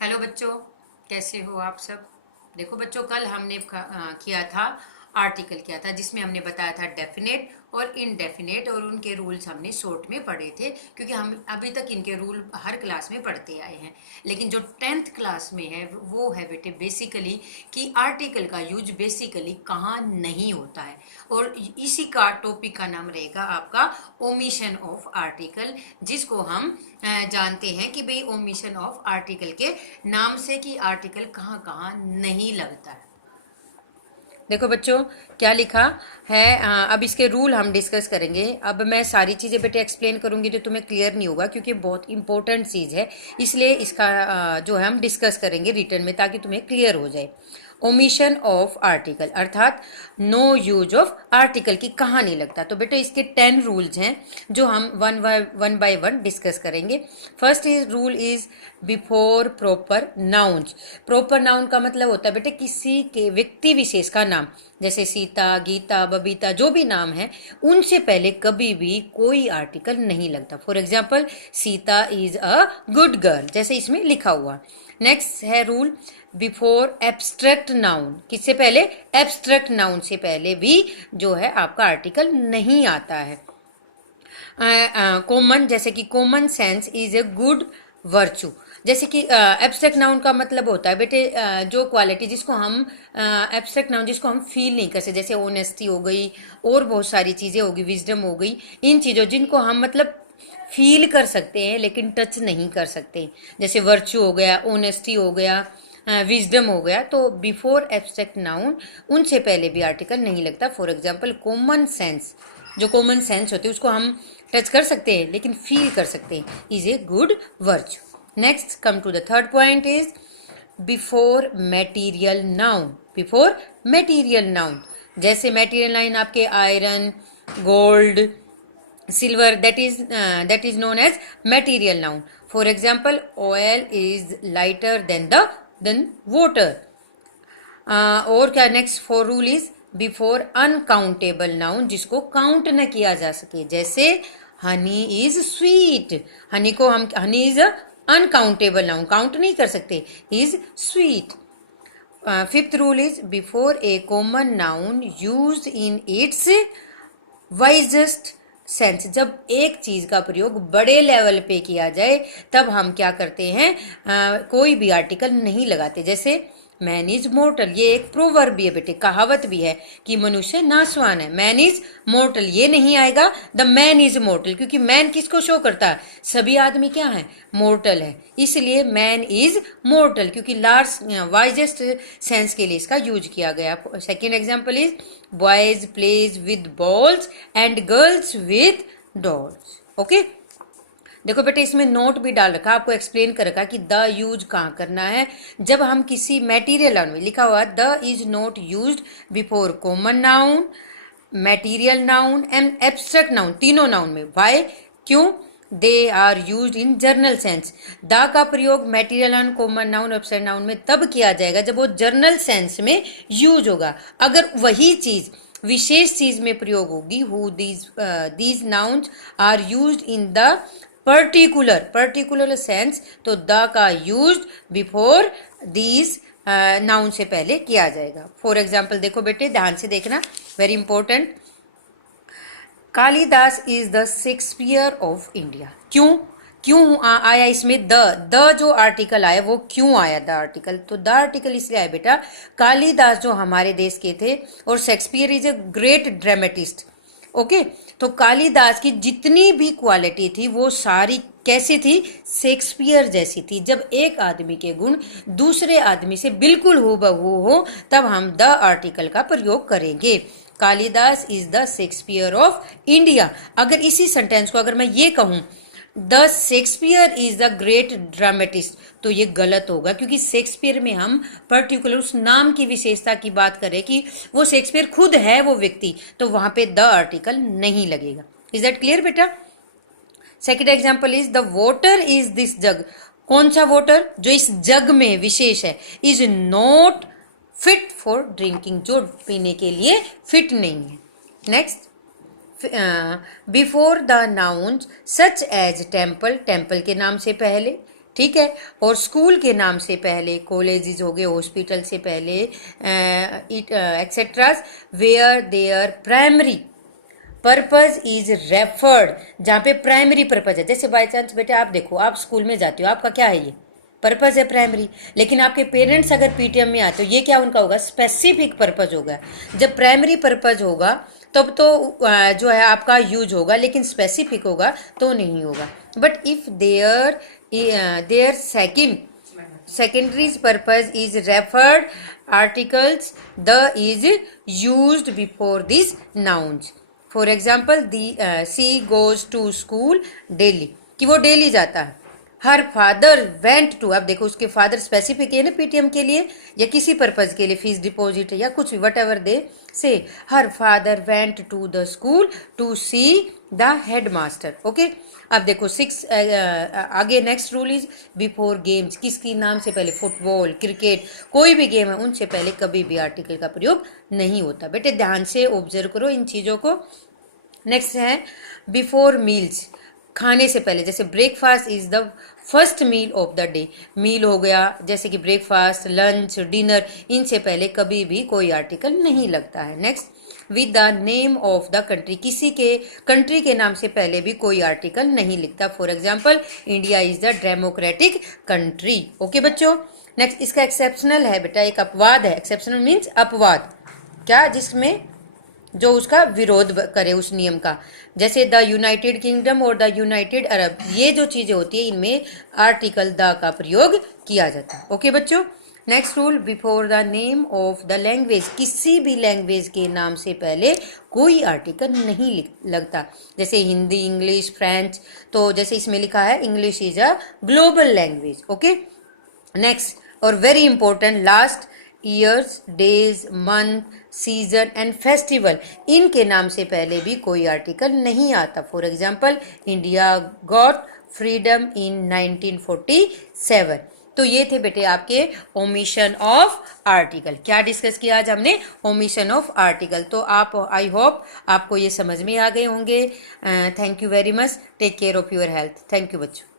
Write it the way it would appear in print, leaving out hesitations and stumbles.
Hello बच्चों, कैसे हो आप सब। देखो बच्चों, कल हमने किया था आर्टिकल किया था जिसमें हमने बताया था डेफिनेट और इनडेफिनेट और उनके रूल्स हमने शॉर्ट में पढ़े थे, क्योंकि हम अभी तक इनके रूल हर क्लास में पढ़ते आए हैं। लेकिन जो 10th क्लास में है वो है बेटे बेसिकली कि आर्टिकल का यूज बेसिकली कहाँ नहीं होता है, और इसी का टॉपिक का नाम रहेगा आपका ओमिशन ऑफ आर्टिकल, जिसको हम जानते हैं कि भाई ओमिशन ऑफ आर्टिकल के नाम से कि आर्टिकल कहाँ कहाँ नहीं लगता है। देखो बच्चों, क्या लिखा है। अब इसके रूल हम डिस्कस करेंगे। अब मैं सारी चीज़ें बेटे एक्सप्लेन करूंगी तो तुम्हें क्लियर नहीं होगा, क्योंकि बहुत इंपॉर्टेंट चीज़ है, इसलिए इसका जो है हम डिस्कस करेंगे रिटर्न में, ताकि तुम्हें क्लियर हो जाए। ओमिशन ऑफ आर्टिकल अर्थात नो यूज ऑफ आर्टिकल की कहाँ नहीं लगता। तो बेटे इसके 10 रूल्स हैं जो हम वन बाय वन डिस्कस करेंगे। First is rule is before proper nouns. Proper noun का मतलब होता है बेटे किसी के व्यक्ति विशेष का नाम, जैसे सीता, गीता, बबीता, जो भी नाम है उनसे पहले कभी भी कोई आर्टिकल नहीं लगता। For example, Sita is a good girl, जैसे इसमें लिखा हुआ। नेक्स्ट है रूल बिफोर एब्स्ट्रैक्ट नाउन। किससे पहले? एब्स्ट्रैक्ट नाउन से पहले भी जो है आपका आर्टिकल नहीं आता है। कॉमन, जैसे कि common sense is a good virtue. जैसे कि एब्स्ट्रैक्ट नाउन का मतलब होता है बेटे जो क्वालिटी जिसको हम एब्स्ट्रैक्ट नाउन जिसको हम फील नहीं कर सकते, जैसे ऑनेस्टी हो गई और बहुत सारी चीज़ें होगी, विजडम हो गई, इन चीज़ों जिनको हम मतलब फील कर सकते हैं लेकिन टच नहीं कर सकते, जैसे वर्चू हो गया, ऑनेस्टी हो गया, विजडम हो गया। तो बिफोर एब्स्ट्रैक्ट नाउन उनसे पहले भी आर्टिकल नहीं लगता। फॉर एग्जाम्पल, कॉमन सेंस, जो कॉमन सेंस होते हैं उसको हम टच कर सकते हैं लेकिन फील कर सकते हैं, is a good virtue. Next come to the third point is before material noun. Before material noun, जैसे मटेरियल नाउन आपके iron, gold, silver, that is known as material noun. For example, oil is lighter than water. और क्या next four rule is before uncountable noun, जिसको count न किया जा सके, जैसे हनी इज स्वीट। हनी को हम, honey is uncountable noun, count नहीं कर सकते, is sweet. Fifth rule is before A common noun use in its wisest sense. जब एक चीज का प्रयोग बड़े लेवल पे किया जाए तब हम क्या करते हैं, कोई भी आर्टिकल नहीं लगाते। जैसे मैन इज मोर्टल, ये एक प्रोवर्ब भी है बेटे, कहावत भी है कि मनुष्य नासवान है। मैन इज मोर्टल, ये नहीं आएगा द मैन इज मोर्टल, क्योंकि मैन किसको शो करता है, सभी आदमी क्या है, मोर्टल है, इसलिए मैन इज मोर्टल, क्योंकि लार्ज वाइजेस्ट सेंस के लिए इसका यूज किया गया। Second example is boys plays with balls and girls with dolls. Okay, देखो बेटे इसमें नोट भी डाल रखा, आपको एक्सप्लेन कर रखा कि द यूज कहाँ करना है। जब हम किसी मटेरियल नाउन में लिखा हुआ the is not used before common noun, material noun and abstract noun, तीनों नाउन में। वाई, क्यों? They are use in general sense. The का प्रयोग material noun, common noun, abstract noun में तब किया जाएगा जब वो जर्नल सेंस में यूज होगा। अगर वही चीज विशेष चीज में प्रयोग होगी, who these nouns are used in the particular sense, तो द का यूज बिफोर दीज नाउन से पहले किया जाएगा। फॉर एग्जाम्पल देखो बेटे, ध्यान से देखना, very important. Kalidas is the Shakespeare of India. क्यों क्यों आया इसमें द जो आर्टिकल आया वो क्यों आया द आर्टिकल? तो द आर्टिकल इसलिए आया बेटा, कालिदास जो हमारे देश के थे और Shakespeare is a great dramatist. Okay, तो कालिदास की जितनी भी क्वालिटी थी वो सारी कैसी थी, शेक्सपियर जैसी थी। जब एक आदमी के गुण दूसरे आदमी से बिल्कुल हूबहू हो तब हम द आर्टिकल का प्रयोग करेंगे। Kalidas is the Shakespeare of India. अगर इसी सेंटेंस को अगर मैं ये कहूं the Shakespeare is the great dramatist, तो ये गलत होगा, क्योंकि शेक्सपियर में हम पर्टिकुलर उस नाम की विशेषता की बात करें कि वो शेक्सपियर खुद है वो व्यक्ति, तो वहां पे द आर्टिकल नहीं लगेगा। इज दैट क्लियर बेटा? Second example is the water is this jug. कौन सा वॉटर? जो इस जग में विशेष है, is not fit for drinking, जो पीने के लिए फिट नहीं है। Next, before the nouns such as temple, temple के नाम से पहले, ठीक है। और स्कूल के नाम से पहले, कॉलेजेस हो गए, हॉस्पिटल से पहले, etcetera, where there primary purpose is referred, जहाँ पे प्राइमरी पर्पज है। जैसे बाई चांस बेटा आप देखो, आप स्कूल में जाते हो, आपका क्या है, ये पर्पज है प्राइमरी, लेकिन आपके पेरेंट्स अगर पीटीएम में आते हो, ये क्या उनका होगा, स्पेसिफिक पर्पज होगा। जब प्राइमरी पर्पज होगा तब तो जो है आपका यूज होगा, लेकिन स्पेसिफिक होगा तो नहीं होगा। But if there secondary's purpose is referred articles, the is used before these nouns. For example, she goes to school daily, कि वो डेली जाता है। हर फादर वेंट टू, अब देखो उसके फादर स्पेसिफिक है ना पीटीएम के लिए या किसी पर्पज के लिए, फीस डिपॉजिट या कुछ भी, what ever they say. Her father went to the school to see the head master. Okay, अब देखो 6 आगे next rule is before games, किसकी नाम से पहले, फुटबॉल, क्रिकेट, कोई भी गेम है उनसे पहले कभी भी आर्टिकल का प्रयोग नहीं होता। बेटे ध्यान से ऑब्जर्व करो इन चीज़ों को। नेक्स्ट है बिफोर मील्स, खाने से पहले, जैसे breakfast is the first meal of the day, meal हो गया, जैसे कि ब्रेकफास्ट, लंच, डिनर, इनसे पहले कभी भी कोई आर्टिकल नहीं लगता है। Next with the name of the country, किसी के कंट्री के नाम से पहले भी कोई आर्टिकल नहीं लिखता। For example India is the democratic country. Okay बच्चों, नेक्स्ट इसका एक्सेप्शनल है बेटा, एक अपवाद है। एक्सेप्शनल मीन्स अपवाद, क्या, जिसमें जो उसका विरोध करे उस नियम का, जैसे द यूनाइटेड किंगडम और द यूनाइटेड अरब, ये जो चीजें होती है इनमें आर्टिकल द का प्रयोग किया जाता है। ओके बच्चों, next rule before the name of the language, किसी भी लैंग्वेज के नाम से पहले कोई आर्टिकल नहीं लगता। जैसे हिंदी, इंग्लिश, फ्रेंच, तो जैसे इसमें लिखा है English is a global language. Okay, next और very important last, years, days, month, season and festival, इनके नाम से पहले भी कोई आर्टिकल नहीं आता। For example India got freedom in 1947। तो ये थे बेटे आपके ओमिशन ऑफ आर्टिकल। क्या डिस्कस किया आज हमने, ओमिशन ऑफ आर्टिकल। तो आप, आई होप आपको ये समझ में आ गए होंगे। Thank you very much, take care of your health. Thank you बच्चों।